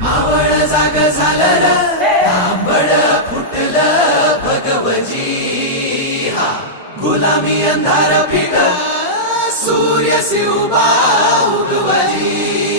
मावळ जाग झालं र, तांबड फुटलं भगवजी. हा गुलामी अंधार फिट, सूर्य शिवबा उगवजी.